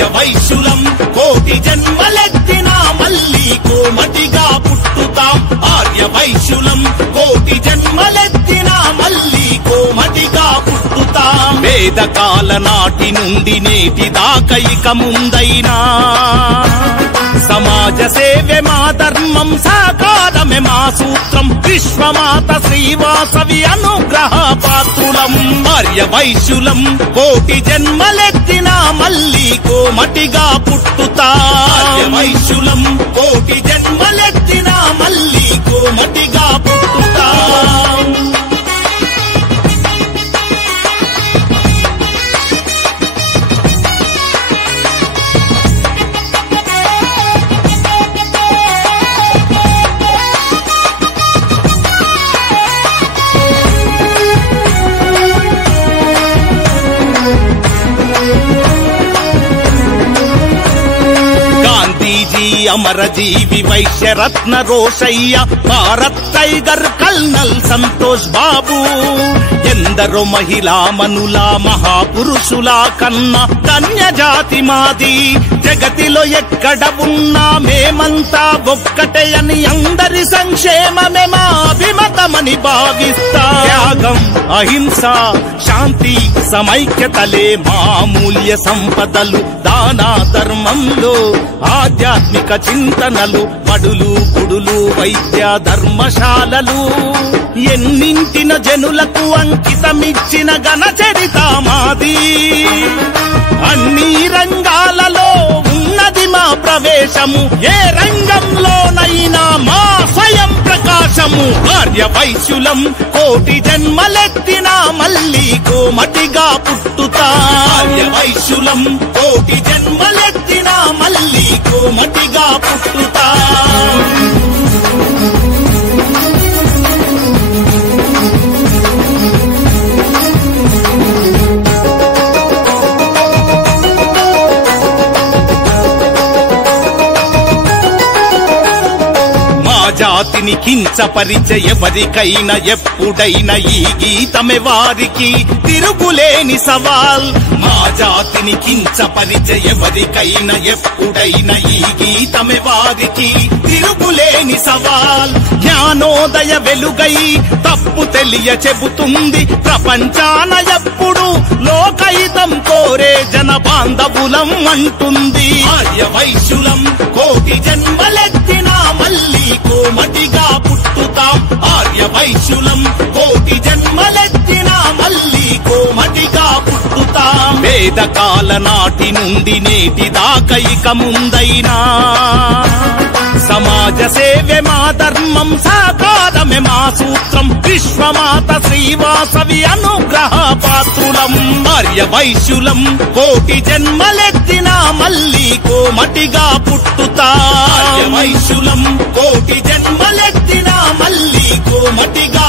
ఆర్యవైశ్యులం కోటి జన్మలెత్తినా మళ్ళీ కోమటిగా పుట్టుతాం. ఆర్యవైశ్యులం కోటి జన్మలెత్తినా మళ్ళీ కోమటిగా పుట్టుతాం. వేదకాల నాటి నుండి నేటి దాకా ఇక ముందైనా సమాజ సేవే మా ధర్మం, సాకారమే మా సూత్రం. విశ్వమాత శ్రీవాసవి అనుగ్రహ పాత్రులం. ఆర్యవైశ్యులం కోటి జన్మలెత్తినా మళ్ళీ కోమటిగా పుట్టుతా. ఆర్యవైశ్యులం కోటి జన్మలెత్తినా మళ్ళీ కోమటిగా పుట్టుతా. అమరజీవి వైశ్యరత్న రోషయ్య, భారత్ టైగర్ కల్నల్ సంతోష్ బాబు, ఎందరో మహిళా మనుల మహాపురుషుల కన్నా కన్య జాతి మాది. జగతిలో ఎక్కడ ఉన్నా మేమంతా ఒక్కటే అని, అందరి సంక్షేమమే మా అభిమతమని భావిస్తా. త్యాగం, అహింస, శాంతి, సమైక్యతలే మా మూల్య సంపదలు. దాన ధర్మంలో ఆధ్యాత్మిక చింతనలు, బడులు గుడులు వైద్య ధర్మశాలలు, ఎన్నింటిన జనులకు అంకితమిచ్చిన ఘన చరిత మాది. అన్ని రంగాలలో ఉన్నది మా ప్రవేశము, ఏ రంగంలోనైనా మా స్వయం ప్రకాశము. ఆర్యవైశ్యులం కోటి జన్మలెత్తినా మళ్ళీ కోమటిగా పుట్టుతా. ఆర్యవైశ్యులం కోటి జన్మలెత్తినా మళ్ళీ కోమటిగా పుట్టుతా. జాతిని కించపరిచే ఎవరికైనా ఎప్పుడైనా ఈ గీతమే వారికి తిరుగులేని సవాల్. మా జాతిని కించపరిచే ఎవరికైనా ఎప్పుడైనా ఈ గీతమే వారికి తిరుగులేని సవాల్. జ్ఞానోదయ వెలుగై తప్పు తెలియ చెబుతుంది ప్రపంచాన ఎప్పుడు, లోకహితం కోరే జన బాంధవులం అంటుంది. ఆర్యవైశ్యులం కోటి జన్మలెత్తినా మళ్ళీ కోమటిగా పుట్టుతాం. ఆర్యవైశ్యులం కోటి జన్మలెత్తినా మళ్ళీ కోమటిగా పుట్టుతాం. వేదకాల నాటి నుండి నేటి దాకా ఇక ముందైనా సమాజ సేవే మా ధర్మం, సాకారమే మా సూత్రం. విశ్వమాత శ్రీవాసవి అనుగ్రహ పాత్రులం. ఆర్యవైశ్యులం కోటి జన్మలెత్తినా మళ్ళీ కోమటిగా పుట్టుతా. ఆర్యవైశ్యులం కోటి జన్మలెత్తినా మళ్ళీ కోమటిగా